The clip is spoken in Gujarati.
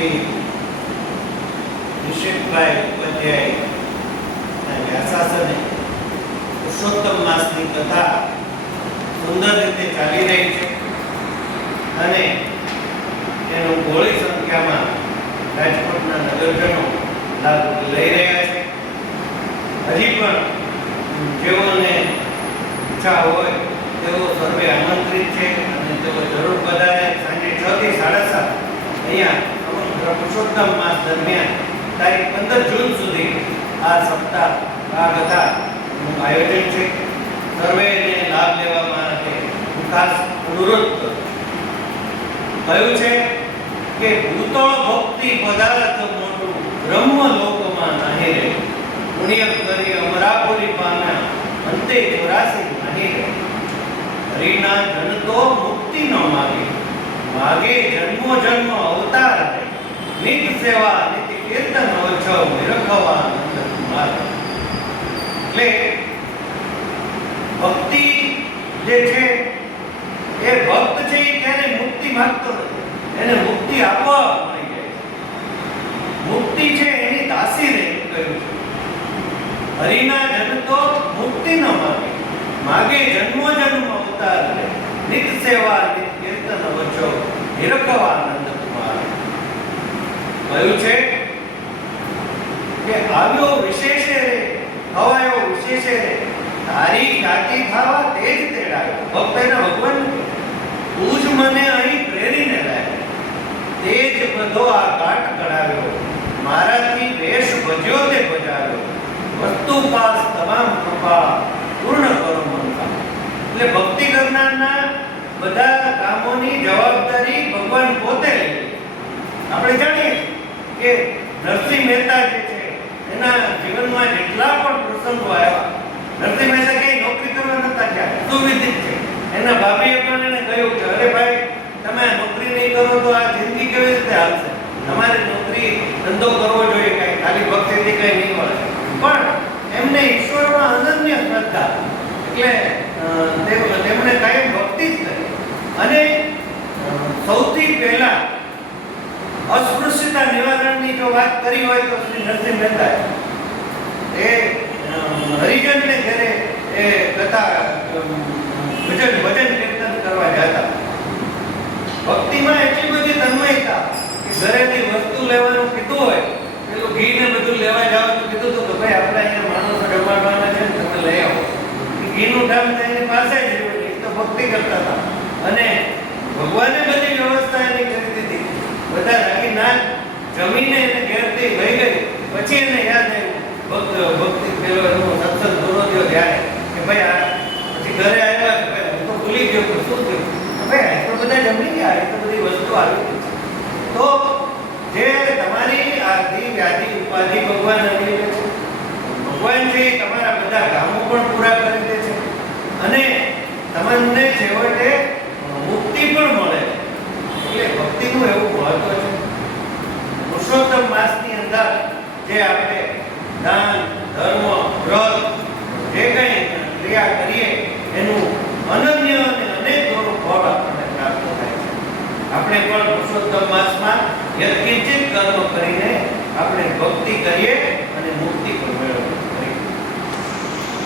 શ્રી નિશિતભાઈ ઉપાધ્યાય વ્યાસાસને પુરુષોત્તમ માસની કથા સુંદર રીતે ચાલી રહી છે અને એનું બહોળી સંખ્યામાં રાજકોટના નગરજનો લાભ લઈ રહ્યા છે. હજી પણ જેઓને ઈચ્છા હોય તેઓ સર્વે આમંત્રિત છે અને તેઓ જરૂર બધાને સાંજે 6 થી 7:30 અહીંયા પુરુષોત્તમ માસ દરમિયાન તારીખ 15 જૂન સુધી આ સપ્તાહ આ કથાનું આયોજન છે. સર્વેને લાભ લેવા માટે હું ખાસ અનુરોધ કરું. કહ્યું છે કે ભૂતળ ભક્તિ પદાર્થ મોટું બ્રહ્મ લોકમાં નાહી રહે, પુણ્ય કરી અમરાપુરી પામ્યા અંતે 84 નાહી રહે. હરિના જન તો મુક્તિ ન માગે, માગે જન્મો જન્મ અવતાર રહે. નિત સેવા નિત કીર્તન ઓછવ નિરખવા આનંદ કુમાર. એટલે ભક્તિ જે છે એ ભક્ત છે એ ક્યારે મુક્તિ માંગતો નથી, એને મુક્તિ આપવા મળી જાય છે. મુક્તિ છે એની દાસી રહે કહ્યું છે. હરિના જન તો મુક્તિ ન માગે, માગે જન્મો જન્મ અવતાર રહે. નિત સેવા નિત કીર્તન વચો નિરખવા આનંદ કુમાર. કહ્યું છે કે આવ્યો વિશેષે રે હવાયો વિશેષે રે, તારી જાતિ ખાવા તેજ તેડાયો. ભક્ત એના ભગવાન તું જ મને અહીં પ્રેરીને લાવ્યો, તેજ બધો આ ઘાટ કઢાવ્યો, મારાથી વેશ ભજ્યો તે બજાવ્યો. વસ્તુ પાસ તમામ કૃપા પૂર્ણ કરો મનકા. એટલે ભક્તિ કરનારના બધા કામોની જવાબદારી ભગવાન પોતે લે. આપણે જાણીએ કે નરસિંહ મહેતા જે છે એના જીવનમાં જેટલા પણ પ્રસંગો આવ્યા, નરસિંહ મહેતા કઈ નોકરી કરવા નતા ગયા, સુવિધિત છે. એના ભાભીએ પણ એને કહ્યું કે અરે ભાઈ તમે નોકરી નહીં કરો તો આ જિંદગી કેવી રીતે હાલશે, તમારે નોકરી ધંધો કરવો જોઈએ, કઈ ખાલી ભક્તિથી કઈ નહીં મળે. પણ એમને ઈશ્વરમાં અનન્ય શ્રદ્ધા, એટલે તેમણે કાયમ ભક્તિ જ કરી. અને સૌથી પહેલા અસ્પૃશ્યતા નિવારણની જો વાત કરી હોય તો શ્રી નરસિંહ મહેતા એ હરિજનને ઘરે એ કથા ભજન કીર્તન કરવા જતા. ભક્તિમાં એટલી બધી તન્મયતા કે ઘરેથી વસ્તુ લેવાનું કીધું હોય, પેલું ઘી ને બધું લેવા જવાનું કીધું તો ભાઈ આપણે અહીંયા માણસો જમાડવાના છે તમે લઈ આવો. ઘીનું ધામ એની પાસે જ રહ્યું, એ તો ભક્તિ કરતા હતા. અને ભગવાને બધી વ્યવસ્થા એની કરી દીધી. બધા રાગી ના જમીને એને ઘેરથી વહી ગઈ. પછી એને યાદ આવ્યું ભક્તિ પેલો એનો સત્સંગ પૂરો થયો ત્યારે કે ભાઈ આ પછી ઘરે આવ્યા કે ભાઈ હું તો ભૂલી ગયો કે શું થયું. ભાઈ આ તો બધા જમી ગયા, એ તો બધી વસ્તુ આવી ગઈ. તો જે તમારી આદિ વ્યાધિ ઉપાધિ ભગવાન આવી છે, ભગવાન છે તમારા બધા કામો પણ પૂરા કરી દે છે અને તમને છેવટે મુક્તિ પણ મળે. એટલે ભક્તિનું એવું મહત્વ છે. પુરુષોત્તમ માસની અંદર જે આપણે દાન ધર્મ વ્રત જે કંઈ ક્રિયા કરીએ એનું અનન્ય અને અનેક ગણું ફળ આપણને પ્રાપ્ત થાય છે. આપણે પણ પુરુષોત્તમ માસમાં યત્કિંચિત કર્મ કરીને આપણે ભક્તિ કરીએ અને મુક્તિ કરીએ.